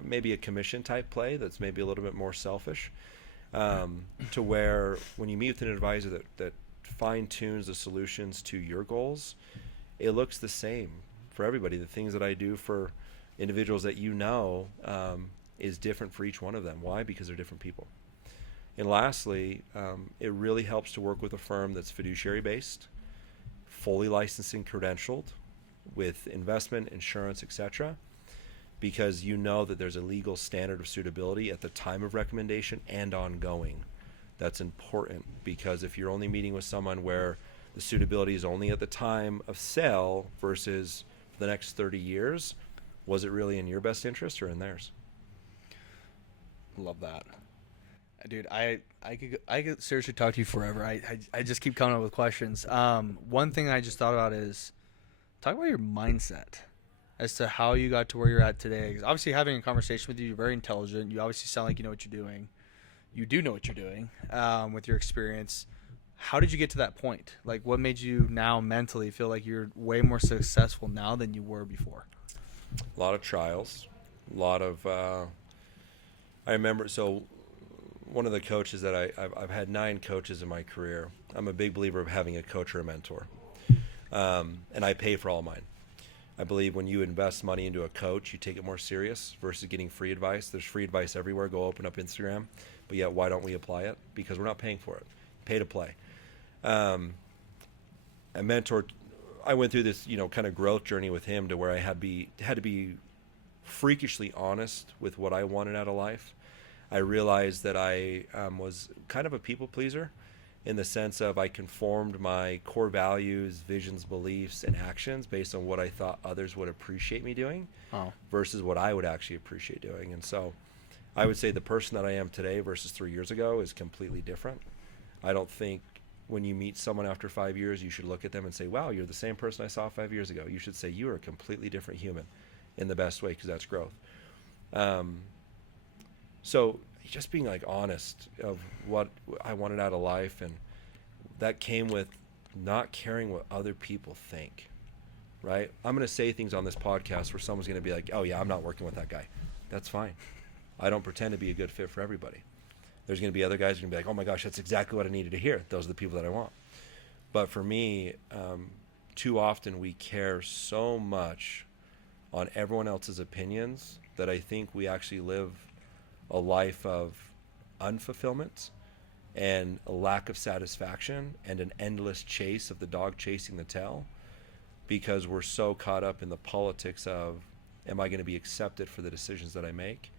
maybe a commission type play that's maybe a little bit more selfish, to where when you meet with an advisor that fine tunes the solutions to your goals, it looks the same for everybody. The things that I do for individuals that is different for each one of them. Why? Because they're different people. And lastly, it really helps to work with a firm that's fiduciary based, fully licensed and credentialed with investment, insurance, etc. Because you know that there's a legal standard of suitability at the time of recommendation and ongoing. That's important because if you're only meeting with someone where the suitability is only at the time of sale versus for the next 30 years, was it really in your best interest or in theirs? Love that. Dude, I could seriously talk to you forever. I just keep coming up with questions. One thing I just thought about is talk about your mindset as to how you got to where you're at today. 'Cause obviously having a conversation with you, you're very intelligent. You obviously sound like you know what you're doing. You do know what you're doing with your experience. How did you get to that point? Like, what made you now mentally feel like you're way more successful now than you were before? A lot of trials, a lot of. I remember one of the coaches that I've had 9 coaches in my career. I'm a big believer of having a coach or a mentor, and I pay for all mine. I believe when you invest money into a coach, you take it more serious versus getting free advice. There's free advice everywhere. Go open up Instagram, but yet why don't we apply it? Because we're not paying for it. Pay to play. A mentor. I went through this, kind of growth journey with him to where I had to be freakishly honest with what I wanted out of life. I realized that I was kind of a people pleaser in the sense of I conformed my core values, visions, beliefs, and actions based on what I thought others would appreciate me doing versus what I would actually appreciate doing. And so I would say the person that I am today versus 3 years ago is completely different. I don't think when you meet someone after 5 years, you should look at them and say, wow, you're the same person I saw 5 years ago. You should say you are a completely different human in the best way because that's growth. So just being honest of what I wanted out of life, and that came with not caring what other people think, right? I'm going to say things on this podcast where someone's going to be like, oh yeah, I'm not working with that guy. That's fine. I don't pretend to be a good fit for everybody. There's going to be other guys who are going to be like, oh my gosh, that's exactly what I needed to hear. Those are the people that I want. But for me, too often we care so much on everyone else's opinions that I think we actually live a life of unfulfillment and a lack of satisfaction and an endless chase of the dog chasing the tail because we're so caught up in the politics of am I going to be accepted for the decisions that I make?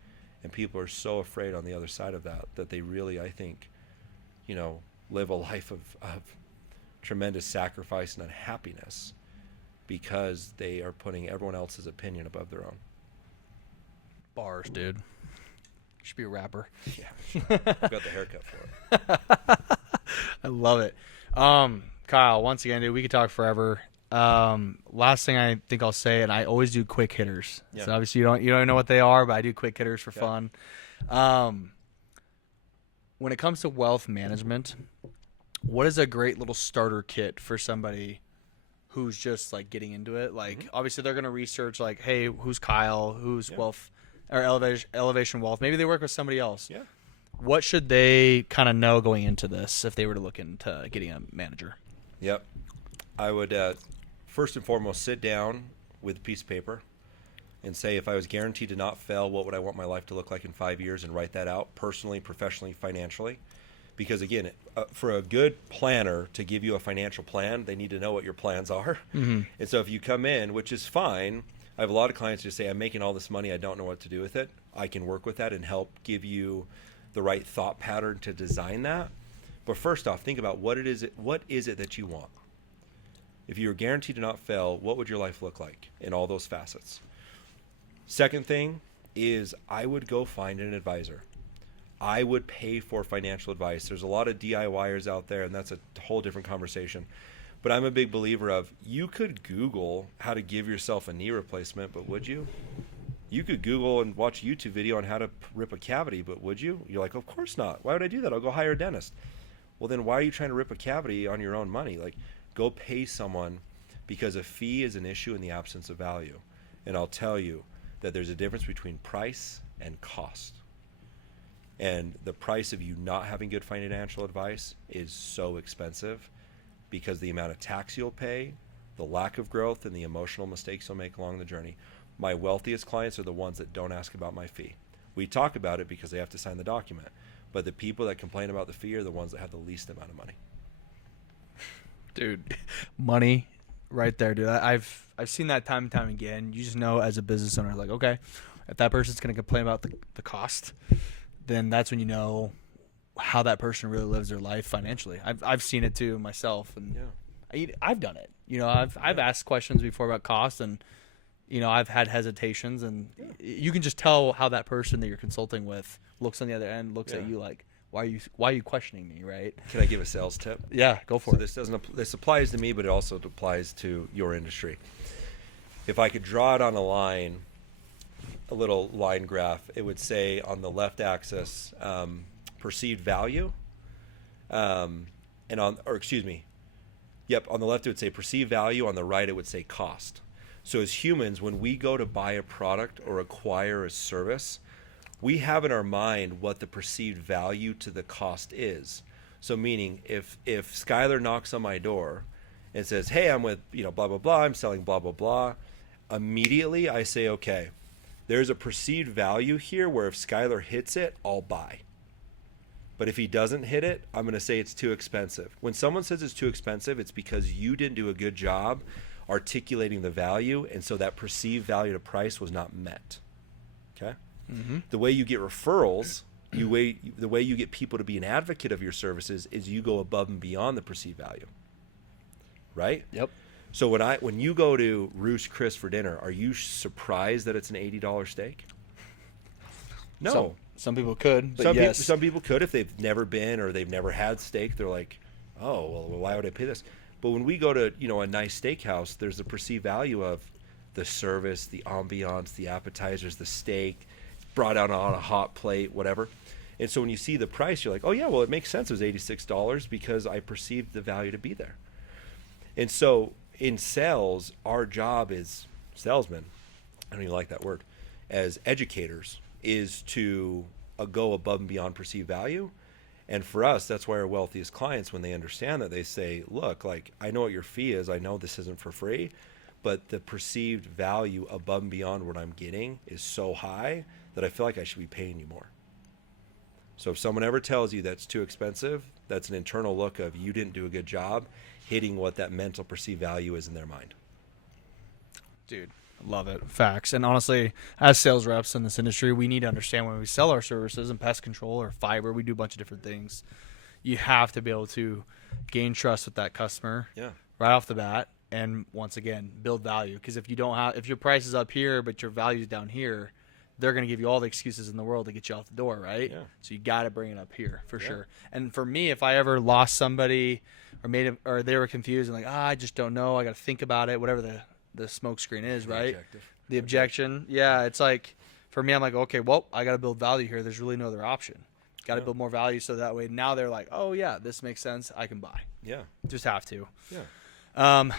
And people are so afraid on the other side of that they really, I think, live a life of tremendous sacrifice and unhappiness because they are putting everyone else's opinion above their own. Bars, dude. Should be a rapper. Yeah, sure. I've got the haircut for it. I love it. Kyle, once again, dude, we could talk forever. Last thing I think I'll say, and I always do quick hitters. Yeah. So obviously you don't know what they are, but I do quick hitters for fun. When it comes to wealth management, what is a great little starter kit for somebody who's just like getting into it? Like obviously they're going to research like, hey, who's Kyle? Who's wealth or elevation wealth? Maybe they work with somebody else. Yeah. What should they kind of know going into this if they were to look into getting a manager? Yep. I would first and foremost sit down with a piece of paper and say, if I was guaranteed to not fail, what would I want my life to look like in 5 years, and write that out personally, professionally, financially. Because again, for a good planner to give you a financial plan, they need to know what your plans are. Mm-hmm. And so if you come in, which is fine, I have a lot of clients who say, I'm making all this money, I don't know what to do with it. I can work with that and help give you the right thought pattern to design that. But first off, think about what is it that you want? If you were guaranteed to not fail, what would your life look like in all those facets? Second thing is I would go find an advisor. I would pay for financial advice. There's a lot of DIYers out there, and that's a whole different conversation. But I'm a big believer of, you could Google how to give yourself a knee replacement, but would you? You could Google and watch a YouTube video on how to rip a cavity, but would you? You're like, of course not. Why would I do that? I'll go hire a dentist. Well, then why are you trying to rip a cavity on your own money? Like, go pay someone, because a fee is an issue in the absence of value. And I'll tell you that there's a difference between price and cost. And the price of you not having good financial advice is so expensive because the amount of tax you'll pay, the lack of growth, and the emotional mistakes you'll make along the journey. My wealthiest clients are the ones that don't ask about my fee. We talk about it because they have to sign the document. But the people that complain about the fee are the ones that have the least amount of money. Dude, money right there, dude. I've seen that time and time again. You just know as a business owner, like, okay, if that person's going to complain about the cost, then that's when you know how that person really lives their life financially. I've seen it too myself, and I've done it. I've asked questions before about cost, and I've had hesitations, and you can just tell how that person that you're consulting with looks on the other end, looks at you like, why are you questioning me, right? Can I give a sales tip? Yeah, go for it. This applies to me, but it also applies to your industry. If I could draw it on a line, a little line graph, it would say on the left axis, perceived value, on the left it would say perceived value, on the right it would say cost. So as humans, when we go to buy a product or acquire a service, we have in our mind what the perceived value to the cost is. So meaning if Skylar knocks on my door and says, hey, I'm with blah, blah, blah, I'm selling blah, blah, blah, immediately I say, okay, there's a perceived value here where if Skylar hits it, I'll buy. But if he doesn't hit it, I'm going to say it's too expensive. When someone says it's too expensive, it's because you didn't do a good job articulating the value, and so that perceived value to price was not met. Okay? Mm-hmm. The way you get referrals, the way you get people to be an advocate of your services is you go above and beyond the perceived value. Right? Yep. So when you go to Roost Chris for dinner, are you surprised that it's an $80 steak? No. Some people could, but yes. Some people could if they've never been or they've never had steak. They're like, oh, well, why would I pay this? But when we go to a nice steakhouse, there's the perceived value of the service, the ambiance, the appetizers, the steak, brought out on a hot plate, whatever. And so when you see the price, you're like, oh yeah, well, it makes sense. It was $86 because I perceived the value to be there. And so in sales, our job as salesmen, I don't even like that word, as educators, is to go above and beyond perceived value. And for us, that's why our wealthiest clients, when they understand that, they say, look, like, I know what your fee is. I know this isn't for free, but the perceived value above and beyond what I'm getting is so high that I feel like I should be paying you more. So if someone ever tells you that's too expensive, that's an internal look of you didn't do a good job hitting what that mental perceived value is in their mind. Dude, Love it. Facts. And honestly, as sales reps in this industry, we need to understand when we sell our services and pest control or fiber, we do a bunch of different things. You have to be able to gain trust with that customer Yeah. right off the bat. And once again, build value. Because if you don't have, if your price is up here, but your value is down here, they're going to give you all the excuses in the world to get you out the door, right? Yeah. So you got to bring it up here for Yeah. sure. And for me, if I ever lost somebody or or they were confused and like, I just don't know, I got to think about it, whatever the smoke screen is, right? Objective. The objection. Yeah, it's like, for me, I'm like, okay, well, I got to build value here. There's really no other option. Got to build more value so that way now they're like, oh, yeah, this makes sense. I can buy. Yeah. Just have to. Yeah.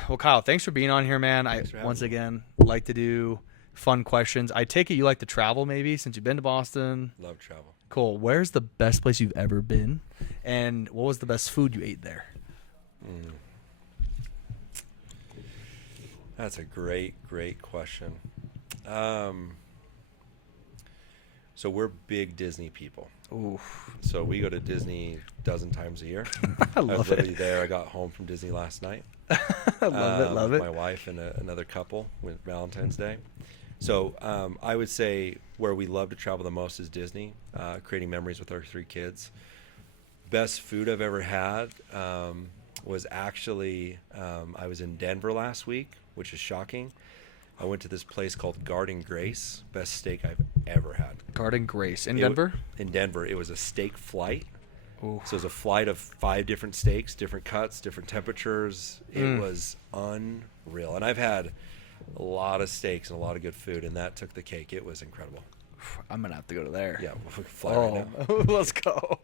Well, Kyle, thanks for being on here, man. I once again like to do fun questions. I take it you like to travel, maybe, since you've been to Boston. Love travel. Cool. Where's the best place you've ever been, and what was the best food you ate there? That's a great question. So we're big Disney people. Ooh, So we go to Disney a dozen times a year. I was love literally it. there. I got home from Disney last night. Love with it. my wife and another couple with Valentine's Day. So I would say where we love to travel the most is Disney, creating memories with our 3 kids. Best food I've ever had was actually, I was in Denver last week, which is shocking. I went to this place called Garden Grace. Best steak I've ever had. Garden Grace in Denver. In Denver, it was a steak flight. Ooh. So it was a flight of 5 different steaks, different cuts, different temperatures. It was unreal. And I've had a lot of steaks and a lot of good food, and that took the cake. It was incredible. I'm gonna have to go to there. Yeah, we can fly right now. Let's go.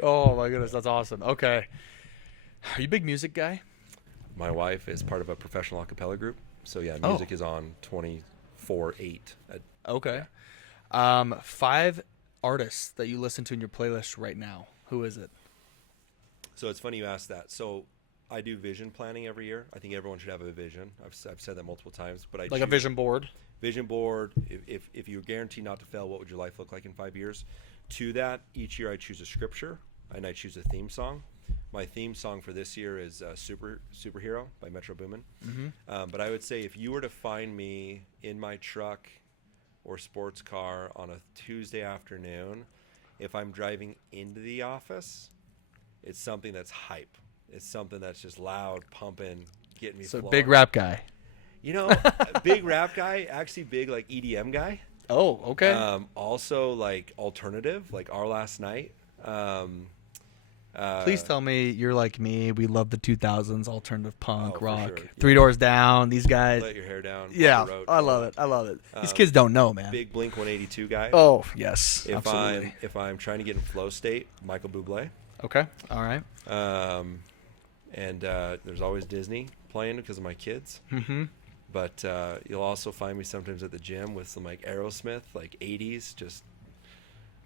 Oh my goodness, that's awesome. Okay, are you a big music guy? My wife is part of a professional a cappella group. So yeah, music is on 24/8. Okay. 5 artists that you listen to in your playlist right now. Who is it? So it's funny you asked that. So I do vision planning every year. I think everyone should have a vision. I've said that multiple times, but I Like a vision board. Vision board. If you're guaranteed not to fail, what would your life look like in 5 years? To that, each year I choose a scripture and I choose a theme song. My theme song for this year is Superhero by Metro Boomin. Mm-hmm. But I would say if you were to find me in my truck or sports car on a Tuesday afternoon, if I'm driving into the office, it's something that's hype. It's something that's just loud, pumping, getting me flowing. Big rap guy. You know, big rap guy, actually big like EDM guy. Oh, okay. Also like alternative, like Our Last Night. Please tell me you're like me. We love the 2000s alternative punk for rock. sure. Three Doors Down. These guys. Let Your Hair Down. Yeah, Papa Roach, I love it. I love it. These kids don't know, man. Big Blink 182 guy. Oh yes, absolutely. If I'm trying to get in flow state, Michael Bublé. Okay. All right. And there's always Disney playing because of my kids. Mm-hmm. But you'll also find me sometimes at the gym with some like Aerosmith, like 80s, just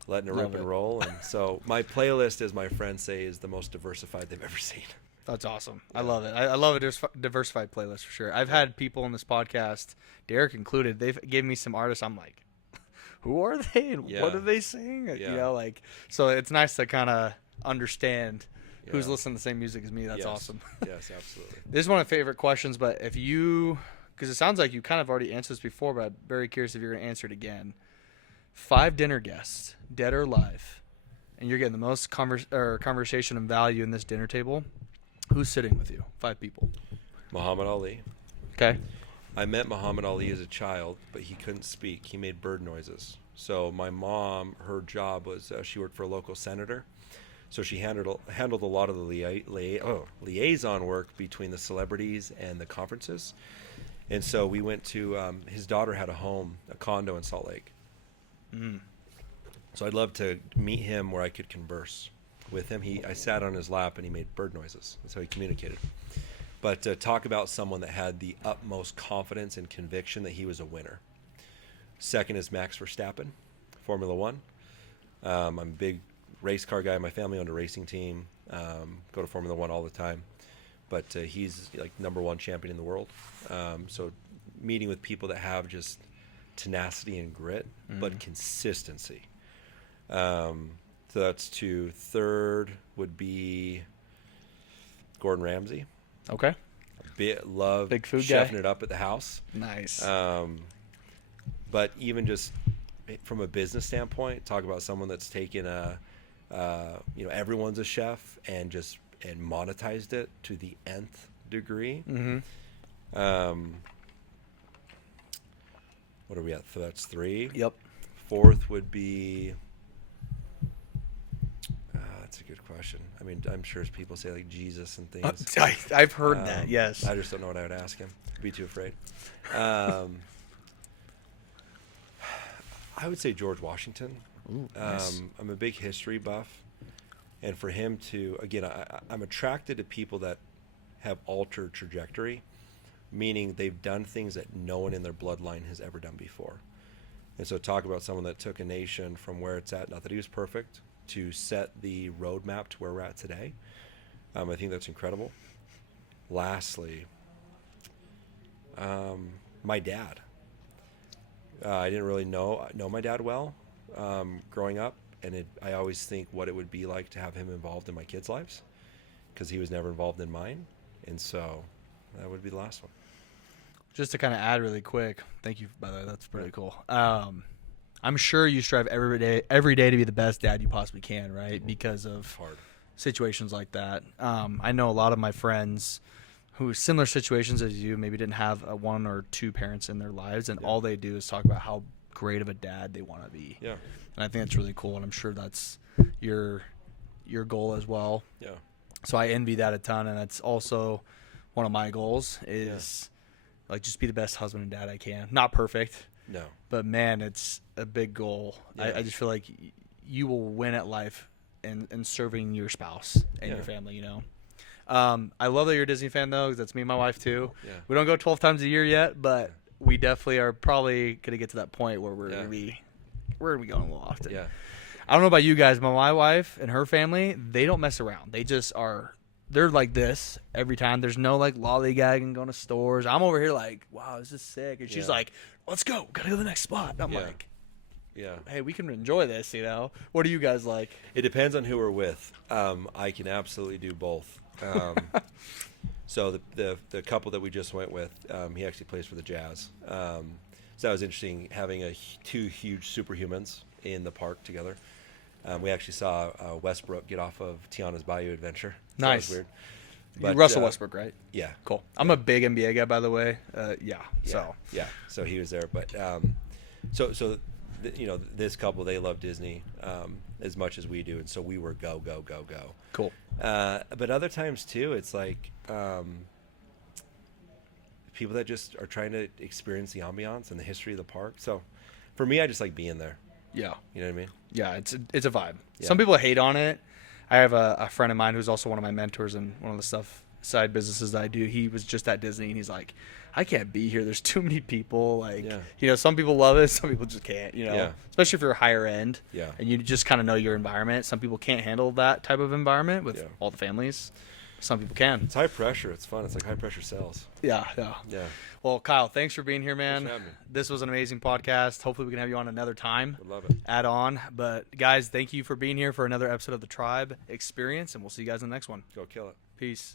letting it rip and roll. And so my playlist, as my friends say, is the most diversified they've ever seen. That's awesome. I love it. I love a diversified playlist for sure. I've had people on this podcast, Derek included, they've given me some artists. I'm like, who are they and what do they sing? You know, like, so it's nice to kind of understand who's listening to the same music as me. That's awesome. Yes, absolutely. This is one of my favorite questions, but if you, because it sounds like you kind of already answered this before, but I'm very curious if you're going to answer it again. 5 dinner guests, dead or alive, and you're getting the most conversation and value in this dinner table. Who's sitting with you? 5 people. Muhammad Ali. Okay. I met Muhammad Ali as a child, but he couldn't speak. He made bird noises. So my mom, her job was she worked for a local senator. So she handled a lot of the liaison work between the celebrities and the conferences. And so we went to his daughter had a condo in Salt Lake. So I'd love to meet him where I could converse with him. I sat on his lap and he made bird noises. That's how he communicated. But talk about someone that had the utmost confidence and conviction that he was a winner. Second is Max Verstappen, Formula One. I'm a big race car guy. My family owned a racing team. Go to Formula One all the time. But he's like #1 champion in the world. So meeting with people that have just tenacity and grit, but consistency. So that's 2. Third would be Gordon Ramsay. Okay. love Big food chefing guy? it up at the house. Nice. But even just from a business standpoint, talk about someone that's taken everyone's a chef and monetized it to the nth degree. Mm-hmm. What are we at? So that's 3. Yep. Fourth would be. That's a good question. I mean, I'm sure people say like Jesus and things. I've heard that. Yes. I just don't know what I would ask him. I'd be too afraid. I would say George Washington. Ooh, nice. I'm a big history buff, and for him to, again, I'm attracted to people that have altered trajectory, meaning they've done things that no one in their bloodline has ever done before. And so talk about someone that took a nation from where it's at, not that he was perfect, to set the roadmap to where we're at today. I think that's incredible. Lastly, my dad. I didn't really know my dad well growing up, and I always think what it would be like to have him involved in my kids' lives, because he was never involved in mine, and so that would be the last one. Just to kind of add really quick, thank you, by the way, that's pretty cool. I'm sure you strive every day to be the best dad you possibly can, right? Because of Hard. situations like that. I know a lot of my friends who similar situations as you maybe didn't have one or two parents in their lives, and all they do is talk about how great of a dad they want to be. Yeah. And I think that's really cool, and I'm sure that's your goal as well. Yeah. So I envy that a ton, and that's also one of my goals is like just be the best husband and dad I can. Not perfect. No. But man, it's a big goal. Yeah. I just feel like you will win at life in serving your spouse and your family, you know. I love that you're a Disney fan, though, because that's me and my wife, too. Yeah. We don't go 12 times a year yet, but we definitely are probably going to get to that point where we're going to be going a little often. Yeah. I don't know about you guys, but my wife and her family, they don't mess around. They just are – they're like this every time. There's no, like, lollygagging, going to stores. I'm over here like, wow, this is sick. And she's like, let's go. Got to go to the next spot. And I'm like, hey, we can enjoy this, you know. What are you guys like? It depends on who we're with. I can absolutely do both. So the couple that we just went with, he actually plays for the Jazz. So that was interesting, having two huge superhumans in the park together. We actually saw Westbrook get off of Tiana's Bayou Adventure. So Nice. That was weird. But, Russell Westbrook, right? Yeah. Cool. I'm a big NBA guy, by the way. So he was there. But this couple, they love Disney as much as we do, and so we were go. Cool. But other times too, it's like people that just are trying to experience the ambiance and the history of the park. So for me, I just like being there. Yeah. You know what I mean? Yeah, it's a vibe. Yeah. Some people hate on it. I have a friend of mine who's also one of my mentors in one of the side businesses that I do. He was just at Disney, and he's like, I can't be here. There's too many people. Like, you know, some people love it. Some people just can't, you know, especially if you're higher end and you just kind of know your environment. Some people can't handle that type of environment with all the families. Some people can. It's high pressure. It's fun. It's like high pressure sales. Yeah. Well, Kyle, thanks for being here, man. Thanks for having me. This was an amazing podcast. Hopefully we can have you on another time. Would love it. Add on. But, guys, thank you for being here for another episode of the Tribe Experience, and we'll see you guys in the next one. Go kill it. Peace.